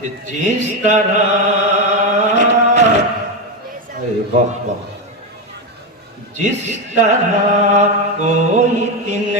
کہ جس طرح واہ واہ جس طرح کوئی تن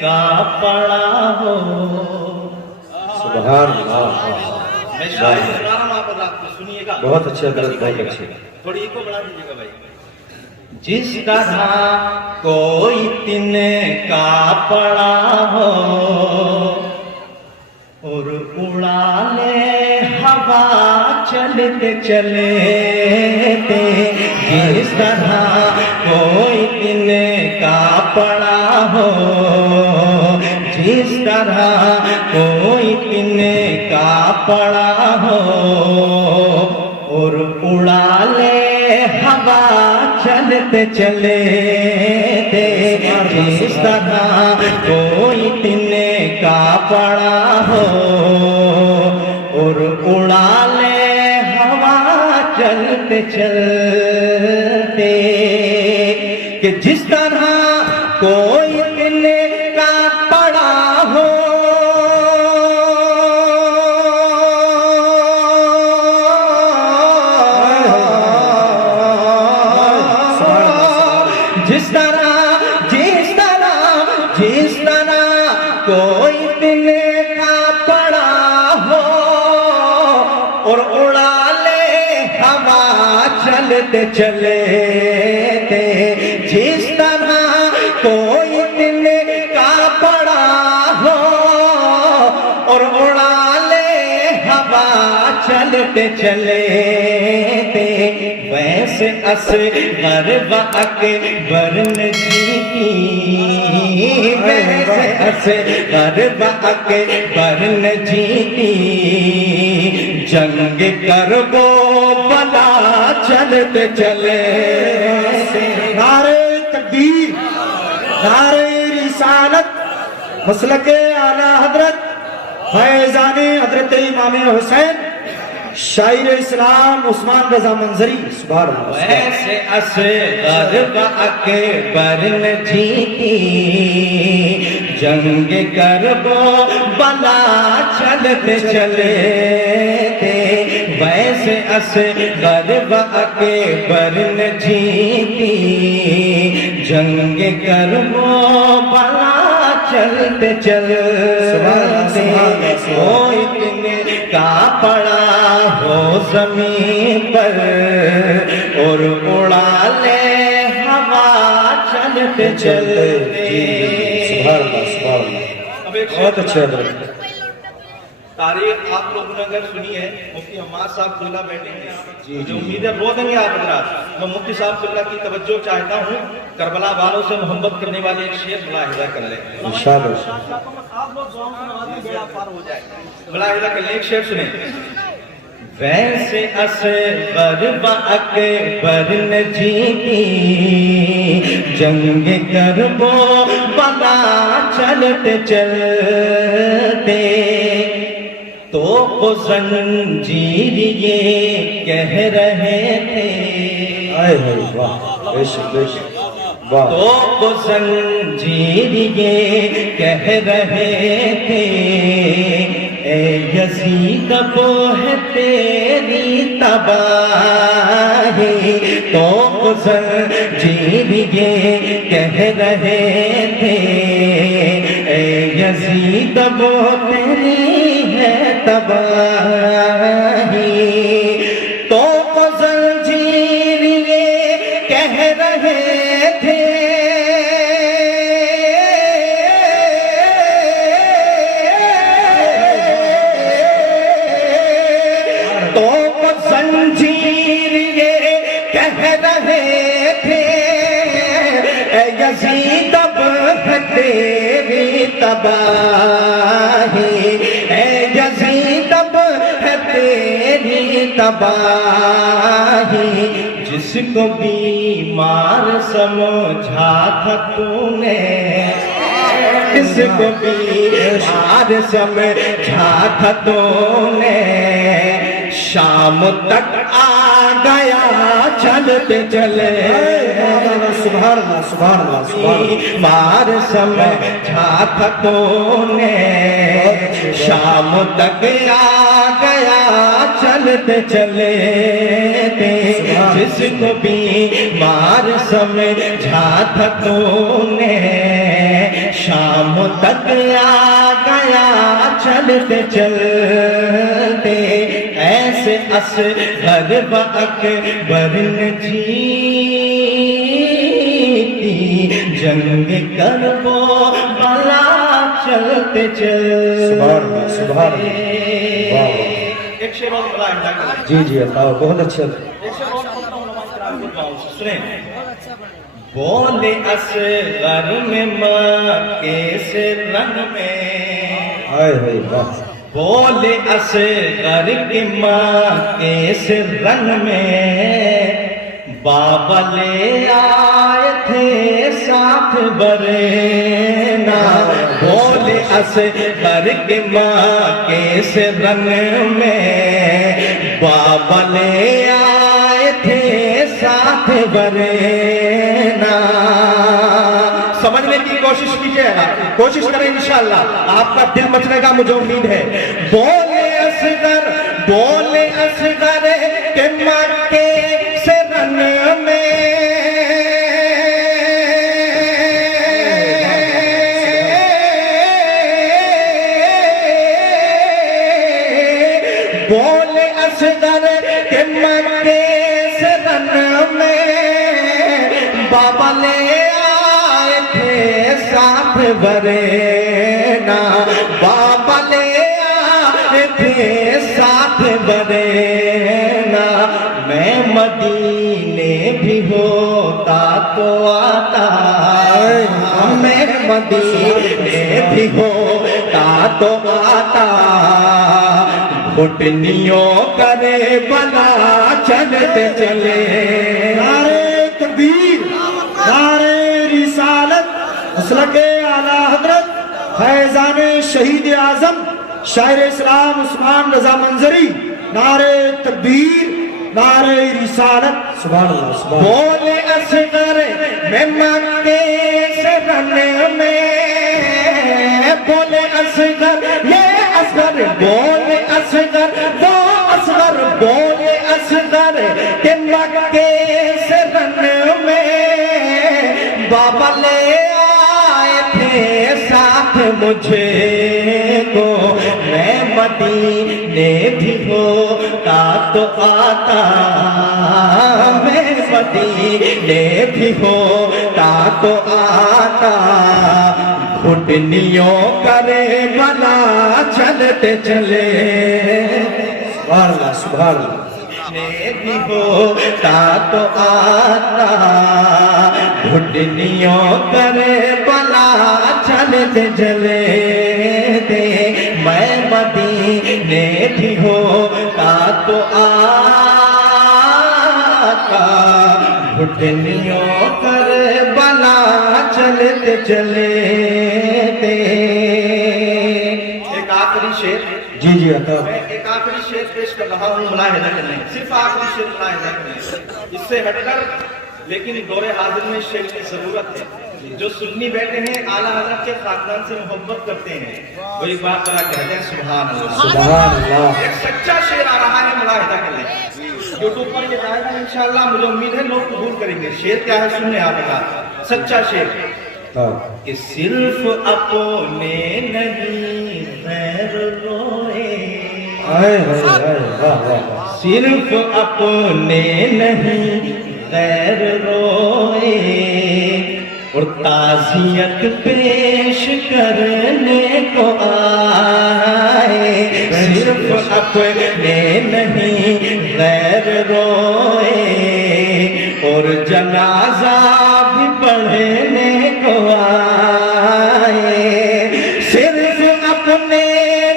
کا پڑا ہو. سبحان اللہ. میں شاعر سنا رہا ہوں آپ حضرات کو سنیے گا. بہت اچھے حضرت بہت اچھے. تھوڑی ایک کو بڑھا دیجیے گا بھائی. جس طرح کوئی تن کا پڑا ہو اور اڑا لے ہوا چلتے چلے تے. جس طرح کوئی تن کا پڑا ہو جس طرح کوئی تن کا پڑا ہو اور اڑا لے ہوا چلتے چلے تے. جس طرح کوئی تن کا پڑا ہو اور اڑا لے ہوا چلتے چلتے. کہ جس طرح کوئی تن کا پڑا ہو جس طرح کوئی تن کا پڑا ہو اور اڑا لے ہوا چلتے چلے تے. جس طرح کوئی تن کا پڑا ہو اور اڑا لے ہوا چلتے چلے تے. ویسے اصغر و اکبر نے جیتی ویسے اصغر و اکبر نے جیتی جنگ کربو بلا چلتے چلے. نعرہ تکبیر نعرہ رسالت مسلک اعلی حضرت فیضان حضرت امام حسین شاعر اسلام عثمان رضا منظری. سبحان اللہ. ویسے اصغر و اکبر نے جیتی جنگ کربو بلا چلتے چلے تے. ویسے اصغر و اکبر نے جیتی جنگ کربو بلا چلتے چلتے. کوئی تن کا پڑا ہو زمین پر اور اڑا لے ہوا چلتے چلتے. سبحان اللہ سبحان اللہ. بہت اچھے حضرت. تاریخ آپ لوگوں نے اگر سنی ہے مفتی حماد صاحب قبلہ بیٹھے ہیں جی جو امید ہے رو دیں گے آپ حضرات. میں مفتی صاحب قبلہ کی توجہ چاہتا ہوں کربلا والوں سے محبت کرنے والے ایک شعر ملاحظہ کر لیں. انشاءاللہ ملاحظہ کر لیں. ایک شعر سنیں. ویسے اصغر و اکبر نے جیتی جنگ کربو بلا چلتے چلتے. تو وہ زنجیر یہ کہہ رہے تھے آئے ہے. واہ بے شک بے شک. واہ. تو وہ زنجیر یہ کہہ رہے تھے اے یزید وہ ہے تیری تباہی. تو وہ زنجیر یہ کہہ رہے تھے اے یزید وہ تیری ہے تباہی. تو وہ زنجیر یہ کہہ رہے تھے تو وہ زنجیر یہ کہہ رہے تھے اے یزید اب ہے تیری تباہی. اے یزید اب ہے تیری تباہی. جس کو بیمار سمجھا تھا تو نے جس کو بیمار سمجھا تھا تو نے شام تک آ گیا چلتے چلے. سبحان اللہ سبحان اللہ سبحان اللہ. مار سمجھا تھا تو نے شام تک آ گیا چلتے چلے جس کو بیمار سمجھا تھا تو نے شام تک آ گیا چلتے چلتے ایسے اصغر و اکبر نے جیتی جنگ کرب و بلا چلتے چلتے سبحان اللہ واہ واہ ایک شعر اور بلا ادا کریں جی جی اللہ بہت اچھا ایک شعر اور پڑھتا ہوں نماز کرام کو دعاؤں سے سنیں بولے اصغر میں مکے سے رنگ میں ہائے ہائے واہ بولے اصغر کی مکے سے رنگ میں بابا لے آئے تھے ساتھ برینا بولے اصغر کی مکے سے رنگ میں بابا لے آئے تھے ساتھ برینا سمجھنے کی کوشش کیجئے گا کوشش کریں انشاءاللہ آپ کا دل مچنے کا مجھے امید ہے بولے اصغر کہ مکے سے رنگ میں بولے اصغر کہ مکے سے رنگ میں بابا لے آئے تھے ساتھ برینا بابا لے آئے تھے ساتھ برینا میں مدینے بھی ہوتا تو آتا میں مدینے بھی ہوتا تو آتا گھٹنیوں کرے بلا چلتے چلے نعرہ تکبیر نعرہ رسالت مسلک اعلی حضرت فیضان شہید اعظم شاعر اسلام عثمان رضا منظری نعرہ تکبیر نعرہ رسالت سبحان اللہ سبحان اللہ بولے اصغر میں مکے سے رنگ میں بولے اصغر یہ اصغر بولے اصغر وہ اصغر بولے اصغر کہ مکے سے رنگ میں بابا لے آئے تھے ساتھ مجھے کو میں مدینے بھی ہوتا تو آتا میں مدینے بھی ہوتا تو آتا گھٹنیوں کرے بلا چلتے چلے سبحان اللہ سبحان اللہ بھی ہوتا تو آتا گھٹنیوں کرے بلا چلتے چلے دے میں مدینے بھی ہوتا تو آتا گھٹنیوں کرے بلا چلتے چلے دے ایک آخری شعر جی جی عطا میں ایک آخری شعر پیش کر رہا ہوں ملاحظہ کریں صرف آخری شعر ملاحظہ کریں اس سے ہٹ کر لیکن دور حاضر میں شعر کی ضرورت ہے جو سنی بیٹھے ہیں اعلیٰ حضرت کے خاندان سے محبت کرتے ہیں وہ ایک بات بڑا کہتے ہیں سبحان اللہ سبحان اللہ ایک سچا شعر آ رہا ہے ملاحظہ کر لیں یوٹیوب پر یہ آئے گا انشاءاللہ مجھے امید ہے لوگ قبول کریں گے شعر کیا ہے سننے آپ کا سچا شعر کہ صرف اپنے نہیں غیر روئے ہائے ہائے ہائے واہ واہ واہ صرف اپنے نہیں غیر روئے اور تعزیت پیش کرنے کو آئے صرف اپنے نہیں غیر روئے اور جنازہ بھی پڑھنے کو آئے صرف اپنے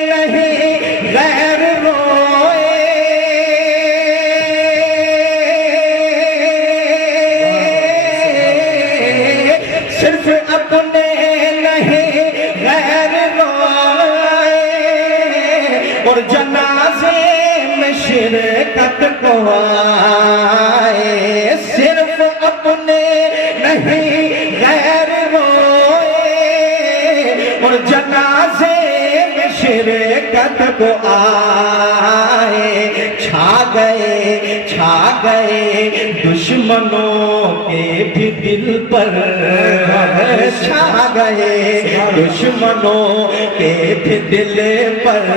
نہیں غیر روئے صرف اپنے نہیں غیر روئے اور جنازے میں شرکت کو آئے صرف اپنے نہیں غیر روئے اور جنازے میں شیر قد کو آئے چھا گئے دشمنوں کے بھی دل پر چھا گئے دشمنوں کے بھی دل پر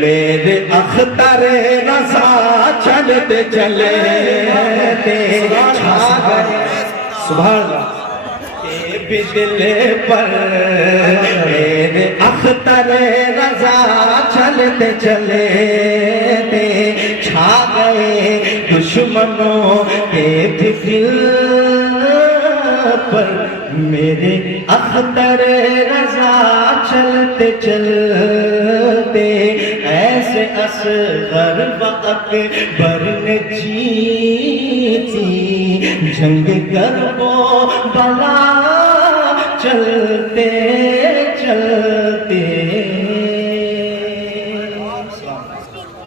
میرے اختر رضا چلتے چلے چھا گئے سبحان اللہ بھی دل پر میرے اختر رضا چلتے چلے چھا گئے دشمنوں کے بھی دل پر میرے اختر رضا چلتے چلتے ایسے اصغر و اکبر نے جیتی جنگ کر وہ بلا چلتے